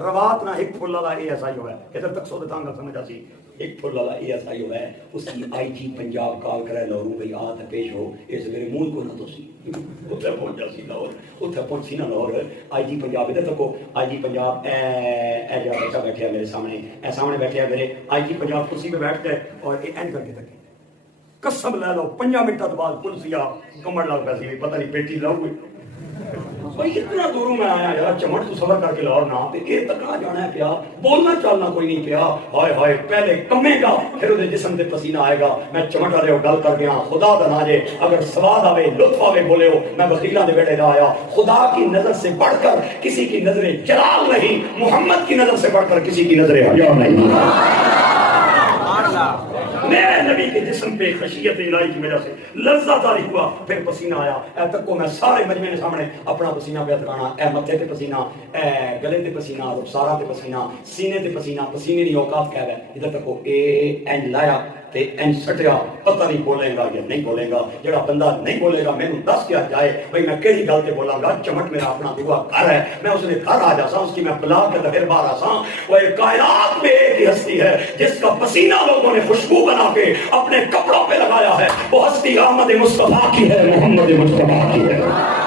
روات نہ ایک پھول والا اے ایس آئی ہوا ہے ادھر تک سو تنگ سمجھا سی ایک پھول والا اے ایس آئی ہوا ہے اس کی آئی جی پنجاب کال کرے لاہور بھئی آ تے پیش ہو اس میرے منہ کو نہ توسی اتھے پہنچا سی لاہور اتھے پہنچی نہ لاہور آئی جی پنجاب ادھر تک آئی جی پنجاب اے جا بچہ بیٹھے ہے میرے سامنے بیٹھے ہے میرے آئی جی پنجاب کرسی پہ بیٹھ کے اور اینڈ کر کے تک قسم لے لو 5 منٹ بعد پولیس کمر لال پیسی پتہ نہیں پیٹی لاؤ بھائی اتنا دوروں میں آیا یار چمٹ تو سفر کر کے لاہور نہ تے اے تکا جانا ہے پیا بولنا چالنا کوئی نہیں پیا ہائے ہائے پہلے کمے گا پھر وہ جسم تے پسینہ آئے گا میں چمٹ والے گل کر گیا خدا دا ناجے اگر سواد آوے لطف آوے بولے ہو میں وکیلاں دے بیٹے دا آیا خدا کی نظر سے بڑھ کر کسی کی نظر جلال نہیں محمد کی نظر سے بڑھ کر کسی کی نظر حیا نہیں میرے نبی کے جسم پہ خشیت الہی کی وجہ سے لذت آری ہوا پھر پسینہ آیا اے تک کو میں سارے مجمع کے سامنے اپنا پسینہ پہ اترانا اے متھے تے پسینہ اے گلے تے پسینہ رخسارا تے پسینہ سینے تے پسینہ پسینے دی اوقات کہہ رہا ہے ادھر تک کو اے این لایا تے این سٹیا پتہ نہیں بولے گا یا نہیں بولے گا جڑا بندہ نہیں بولے گا مینوں دس کیا جائے بھئی میں کیڑی گل تے بولاں گا چمٹ میرا اپنا دعا گھر ہے میں اس نے گھر آ جاساں اس کی میں بلا کے پھر باہر آساں وہ کائنات میں ایک ہی ہستی ہے جس کا پسینہ لوگوں نے خوشبو بنا کے اپنے کپڑوں پہ لگایا ہے وہ ہستی احمد مصطفیٰ کی ہے محمد مصطفیٰ کی ہے